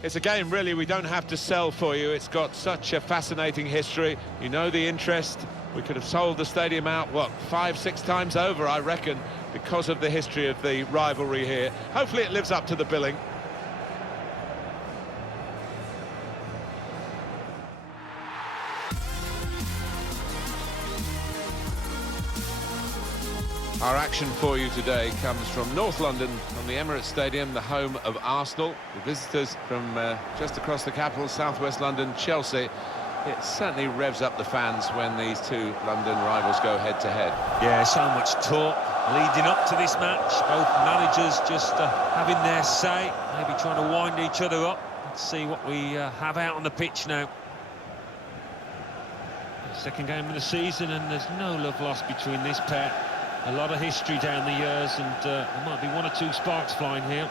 It's a game, really, we don't have to sell for you. It's got such a fascinating history. You know the interest. We could have sold the stadium out, what, 5-6 times over, I reckon, because of the history of the rivalry here. Hopefully it lives up to the billing. Our action for you today comes from North London, from the Emirates Stadium, the home of Arsenal. The visitors from just across the capital, southwest London, Chelsea. It certainly revs up the fans when these two London rivals go head-to-head. Yeah, so much talk leading up to this match. Both managers just having their say, maybe trying to wind each other up. Let's see what we have out on the pitch now. Second game of the season, and there's no love lost between this pair. A lot of history down the years, and there might be one or two sparks flying here.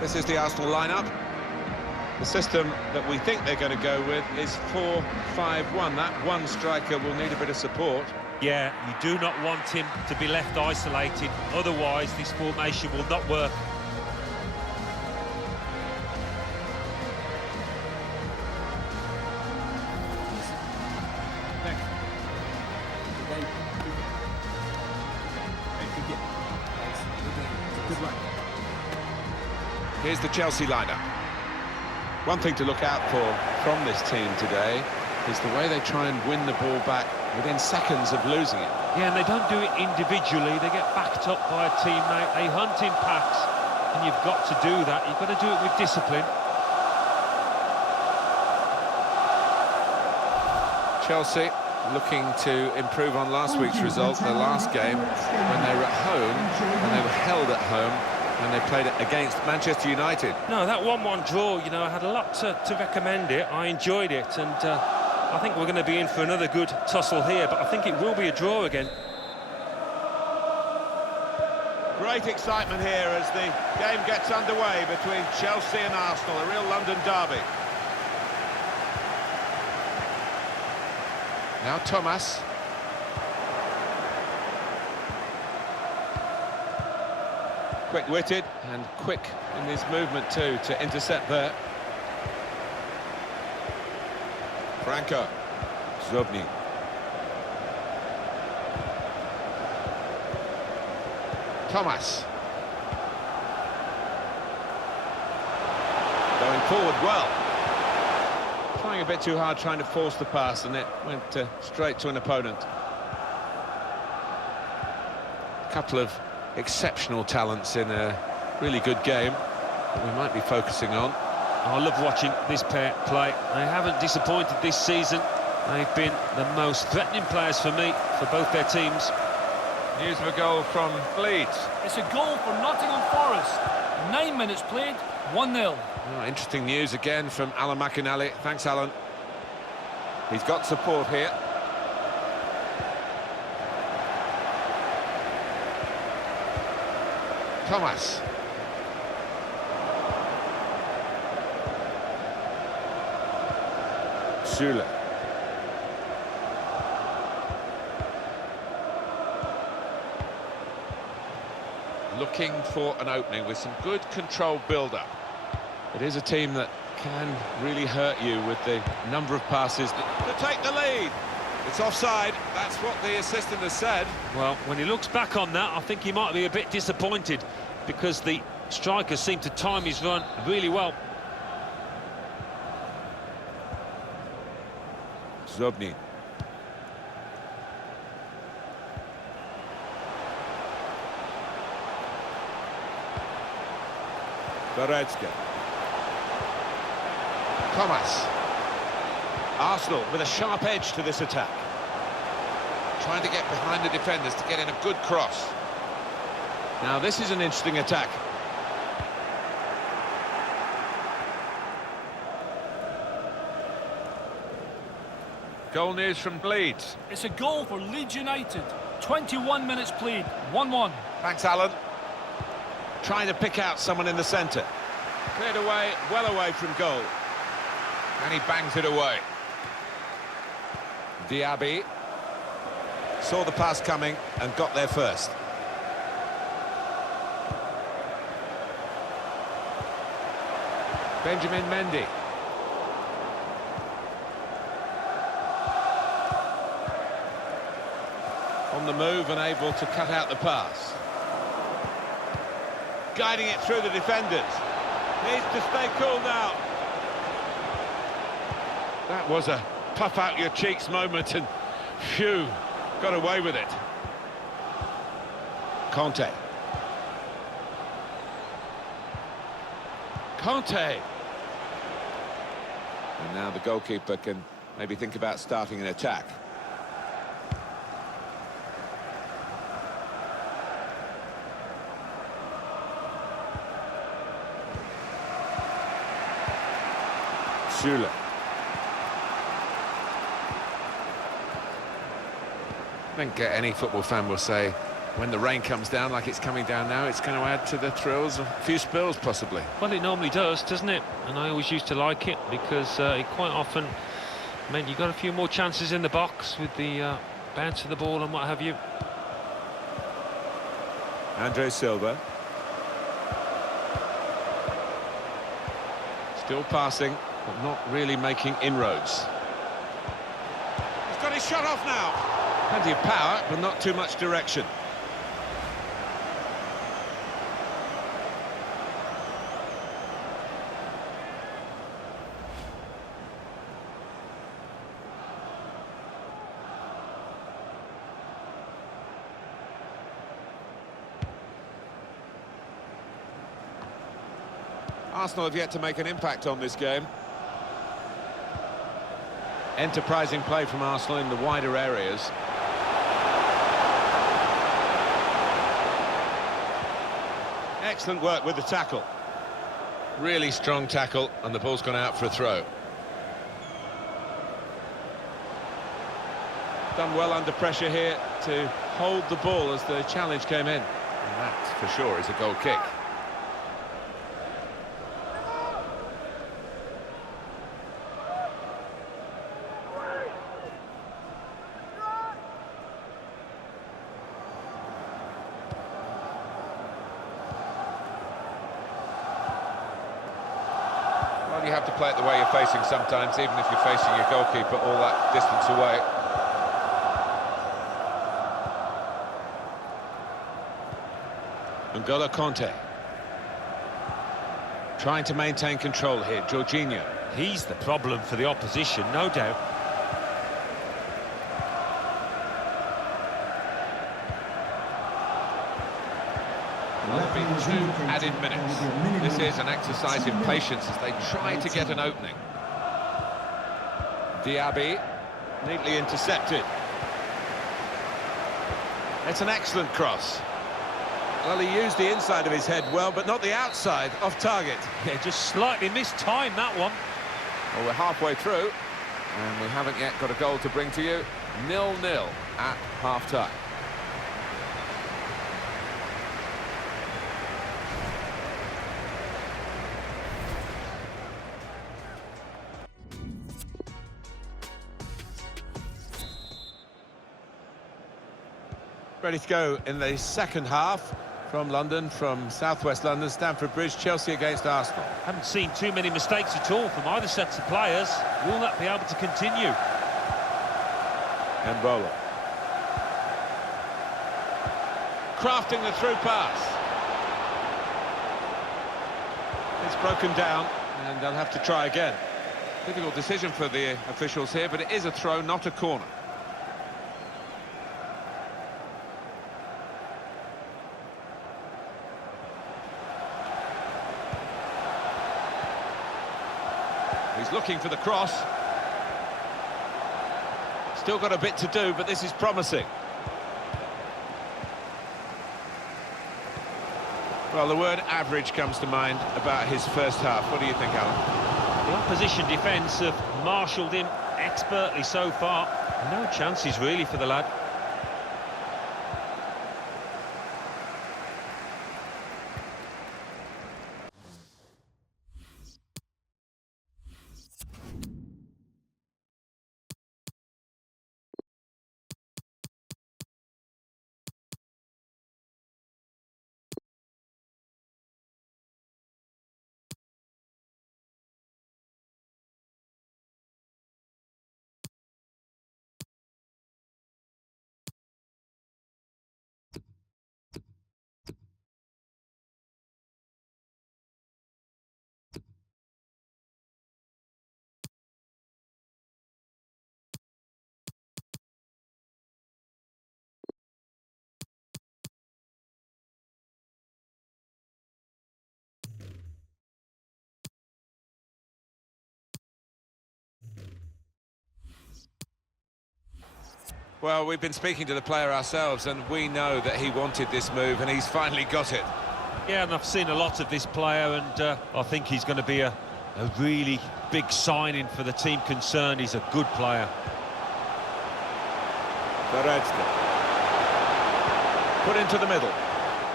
This is the Arsenal lineup. The system that we think they're going to go with is 4-5-1. That one striker will need a bit of support. Yeah, you do not want him to be left isolated, otherwise this formation will not work. Here's the Chelsea lineup. One thing to look out for from this team today is the way they try and win the ball back within seconds of losing it. Yeah, and they don't do it individually. They get backed up by a teammate. They hunt in packs, and you've got to do that. You've got to do it with discipline. Chelsea looking to improve on last week's result, the last game, when they were at home, and they were held at home, and they played it against Manchester United. No, that 1-1 draw, you know, I had a lot to recommend it. I enjoyed it, and I think we're going to be in for another good tussle here, but I think it will be a draw again. Great excitement here as the game gets underway between Chelsea and Arsenal, a real London derby. Now Thomas. Quick-witted and quick in his movement too to intercept there. Franco. Zobni. Thomas. Going forward well. Trying a bit too hard, trying to force the pass, and it went straight to an opponent. A couple of exceptional talents in a really good game that we might be focusing on. I love watching this pair play. They haven't disappointed this season. They've been the most threatening players for me, for both their teams. News of a goal from Leeds. It's a goal for Nottingham Forest. 9 minutes played, 1-0. Oh, interesting news again from Alan McInally. Thanks, Alan. He's got support here. Thomas. Süle. Looking for an opening with some good controlled build-up. It is a team that can really hurt you with the number of passes to take the lead. It's offside, that's what the assistant has said. Well, when he looks back on that, I think he might be a bit disappointed because the striker seemed to time his run really well. Zobni. Goretzka. Thomas. Arsenal with a sharp edge to this attack. Trying to get behind the defenders to get in a good cross. Now this is an interesting attack. Goal news from Leeds. It's a goal for Leeds United. 21 minutes played, 1-1. Thanks, Alan. Trying to pick out someone in the centre. Cleared away, well away from goal. And he bangs it away. Diaby. saw the pass coming and got there first. Benjamin Mendy. On the move and able to cut out the pass. Guiding it through the defenders. Needs to stay cool now. That was a puff out your cheeks moment and phew, got away with it. Conte. Conte. And now the goalkeeper can maybe think about starting an attack. Schüller. I think any football fan will say when the rain comes down like it's coming down now, it's going to add to the thrills, a few spills possibly. Well, it normally does, doesn't it? And I always used to like it because it quite often meant you got a few more chances in the box with the bounce of the ball and what have you. Andre Silva. Still passing, but not really making inroads. He's got his shot off now. Plenty of power, but not too much direction. Arsenal have yet to make an impact on this game. Enterprising play from Arsenal in the wider areas. Excellent work with the tackle. Really strong tackle, and the ball's gone out for a throw. Done well under pressure here to hold the ball as the challenge came in. And that, for sure, is a goal kick. You have to play it the way you're facing sometimes, even if you're facing your goalkeeper all that distance away. N'Golo Conte. Trying to maintain control here, Jorginho. He's the problem for the opposition, no doubt. Well, there'll be 2 added minutes. This is an exercise in patience as they try to get an opening. Diaby, neatly intercepted. It's an excellent cross. Well, he used the inside of his head well, but not the outside, off target. Yeah, just slightly mistimed that one. Well, we're halfway through, and we haven't yet got a goal to bring to you. 0-0 at half-time. Ready to go in the second half from London, from southwest London, Stamford Bridge, Chelsea against Arsenal. Haven't seen too many mistakes at all from either sets of players. Will that be able to continue? Embolo. Crafting the through pass. It's broken down and they'll have to try again. Difficult decision for the officials here, but it is a throw, not a corner. He's looking for the cross. Still got a bit to do, but this is promising. Well, the word average comes to mind about his first half. What do you think, Alan? The opposition defence have marshalled him expertly so far. No chances really for the lad. Well, we've been speaking to the player ourselves, and we know that he wanted this move, and he's finally got it. Yeah, and I've seen a lot of this player, and I think he's going to be a really big signing for the team concerned. He's a good player. Put into the middle.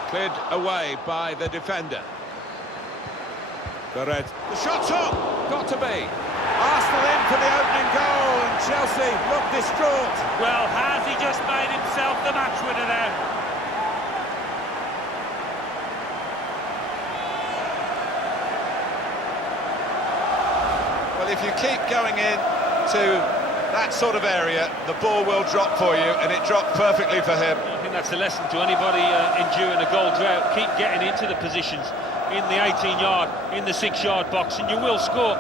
Cleared away by the defender. The shot's up! Got to be. Arsenal in for the opening goal, and Chelsea look distraught. Well, has he just made himself the match winner there? Well, if you keep going in to that sort of area, the ball will drop for you, and it dropped perfectly for him. I think that's a lesson to anybody enduring a goal drought. Keep getting into the positions in the 18-yard, in the 6-yard box, and you will score.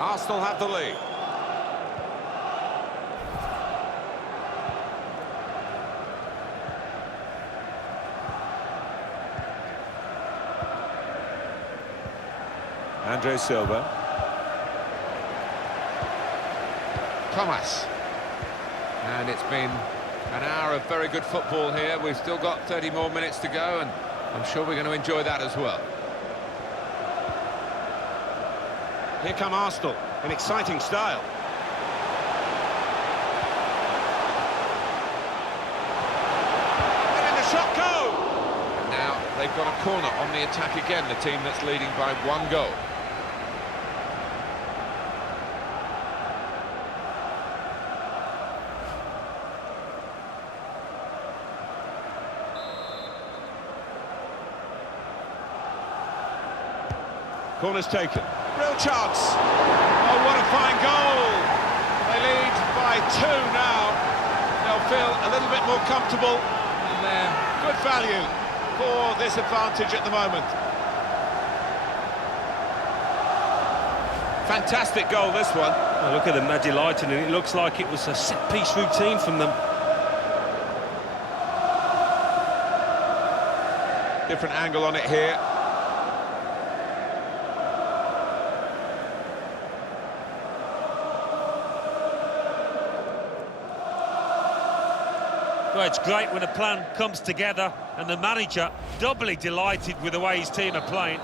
Arsenal have the lead. Andre Silva. Thomas. And it's been an hour of very good football here. We've still got 30 more minutes to go, and I'm sure we're going to enjoy that as well. Here come Arsenal, in exciting style. Letting the shot go! And now they've got a corner on the attack again, the team that's leading by 1 goal. Corner's taken. Real chance. Oh, what a fine goal. They lead by 2 now. They'll feel a little bit more comfortable, and they're good value for this advantage at the moment. Fantastic goal, this one. Oh, look at them, they're delighted, and it looks like it was a set-piece routine from them. Different angle on it here. Well, it's great when a plan comes together, and the manager doubly delighted with the way his team are playing.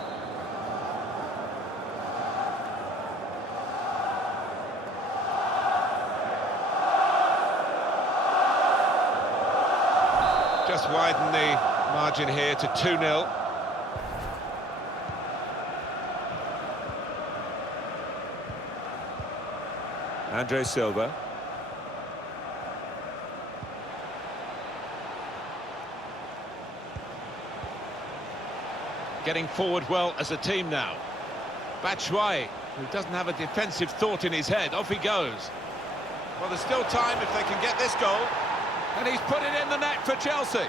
Just widen the margin here to 2-0. Andre Silva. Getting forward well as a team now. Batshuayi, who doesn't have a defensive thought in his head, off he goes. Well, there's still time if they can get this goal. And he's put it in the net for Chelsea.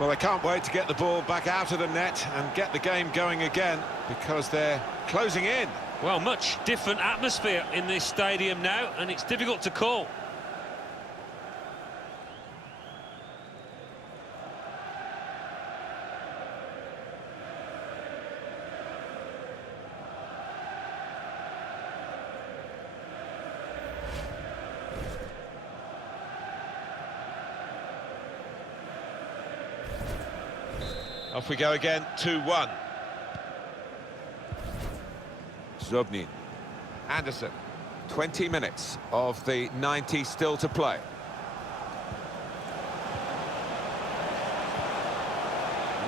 Well, they can't wait to get the ball back out of the net and get the game going again, because they're closing in. Well, much different atmosphere in this stadium now, and it's difficult to call. Off we go again, 2-1. Zobnin. Anderson. 20 minutes of the 90 still to play.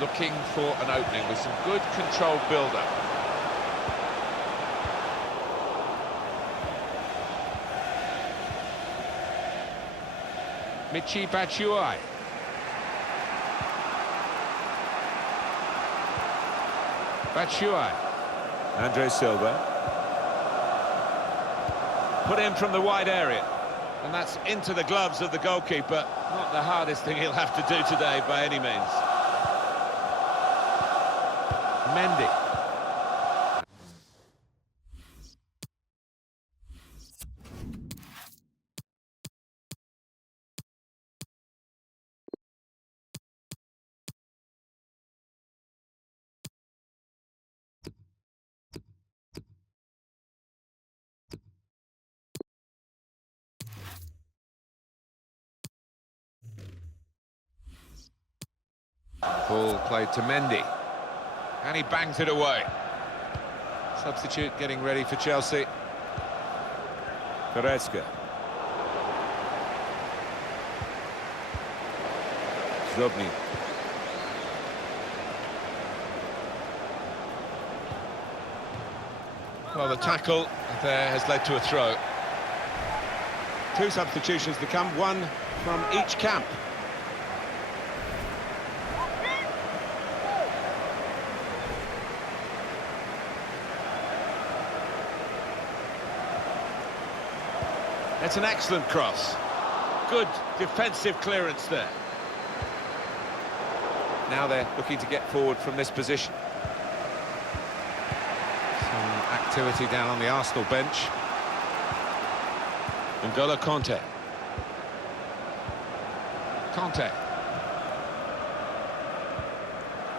Looking for an opening with some good controlled build-up. Michy Batshuayi. Batshuayi. Andre Silva. Put in from the wide area. And that's into the gloves of the goalkeeper. Not the hardest thing he'll have to do today by any means. Mendy. Ball played to Mendy. And he bangs it away. Substitute getting ready for Chelsea. Goretzka. Zobny. Well, the tackle there has led to a throw. Two substitutions to come, one from each camp. It's an excellent cross. Good defensive clearance there. Now they're looking to get forward from this position. Some activity down on the Arsenal bench. N'Golo Kanté. Kanté.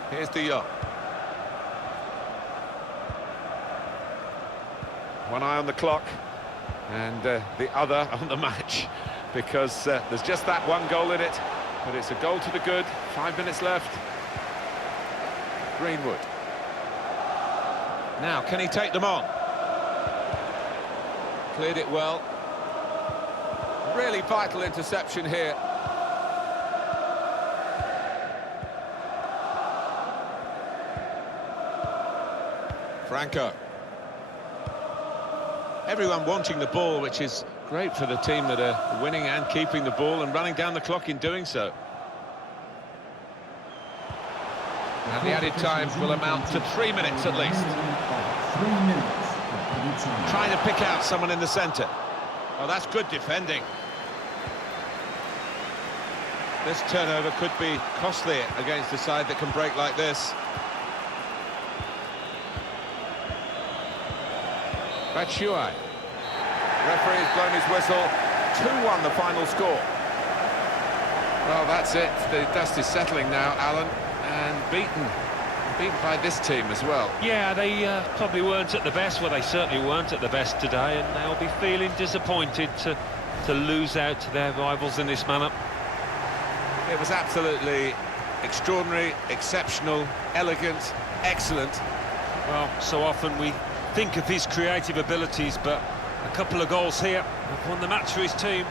Here's De Jong. One eye on the clock. And the other on the match, because there's just that one goal in it, but it's a goal to the good. 5 minutes left. Greenwood. Now, can he take them on? Cleared it well. Really vital interception here. Franco. Everyone wanting the ball, which is great for the team that are winning and keeping the ball and running down the clock in doing so. And the added time will amount to 3 minutes at least. 3 minutes. Trying to pick out someone in the centre. Oh, that's good defending. This turnover could be costly against a side that can break like this. Batshuayi. Referee's blown his whistle. 2-1 the final score. Well, that's it. The dust is settling now, Alan, and beaten by this team as well. Yeah, they probably weren't at the best. Well, they certainly weren't at the best today, and they'll be feeling disappointed to lose out to their rivals in this manner. It was absolutely extraordinary, exceptional, elegant, excellent. Well, so often we think of his creative abilities, but a couple of goals here have won the match for his team.